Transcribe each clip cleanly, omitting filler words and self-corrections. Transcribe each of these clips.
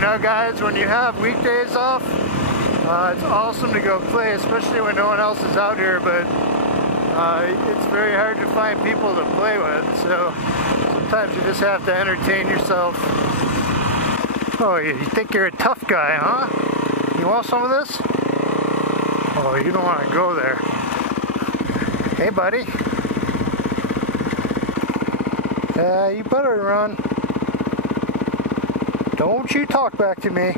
You know, guys, when you have weekdays off, it's awesome to go play, especially when no one else is out here, but it's very hard to find people to play with, so sometimes you just have to entertain yourself. Oh, you think you're a tough guy, huh? You want some of this? Oh, you don't want to go there. Hey, buddy. You better run. Don't you talk back to me.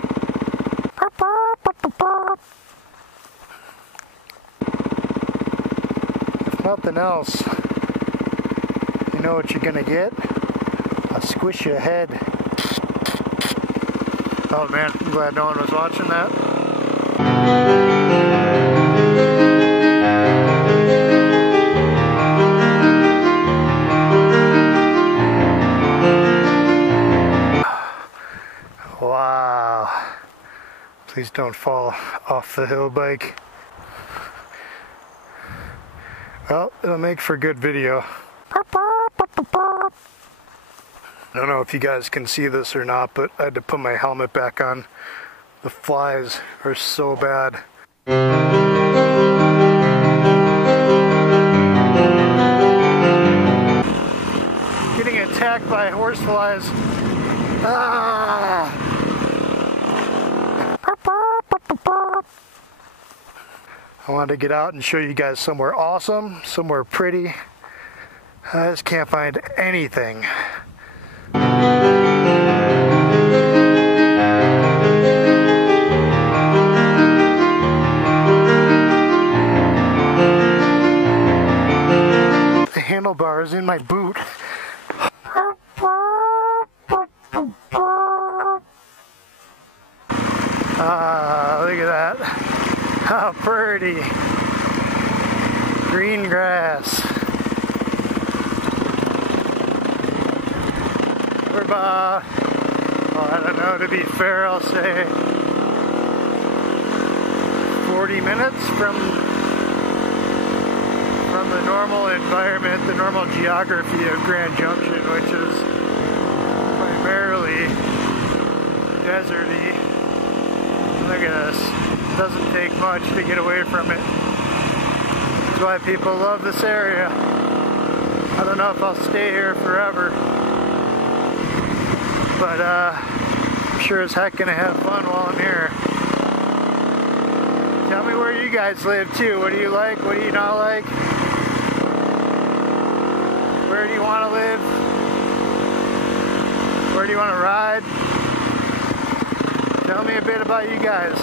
If nothing else, you know what you're gonna get? I'll squish your head. Oh man, I'm glad no one was watching that. Wow. Please don't fall off the hill bike. Well, it'll make for good video. I don't know if you guys can see this or not, but I had to put my helmet back on. The flies are so bad. Getting attacked by horseflies. Ah! I wanted to get out and show you guys somewhere awesome, somewhere pretty. I just can't find anything. The handlebar is in my boot. Look at that. How pretty. Green grass. We're about, I don't know, to be fair, I'll say 40 minutes from the normal environment, the normal geography of Grand Junction, which is primarily deserty. Look at this. It doesn't take much to get away from it. That's why people love this area. I don't know if I'll stay here forever, but I'm sure as heck gonna have fun while I'm here. Tell me where you guys live too. What do you like? What do you not like? Where do you want to live? Where do you want to ride? Tell me a bit about you guys.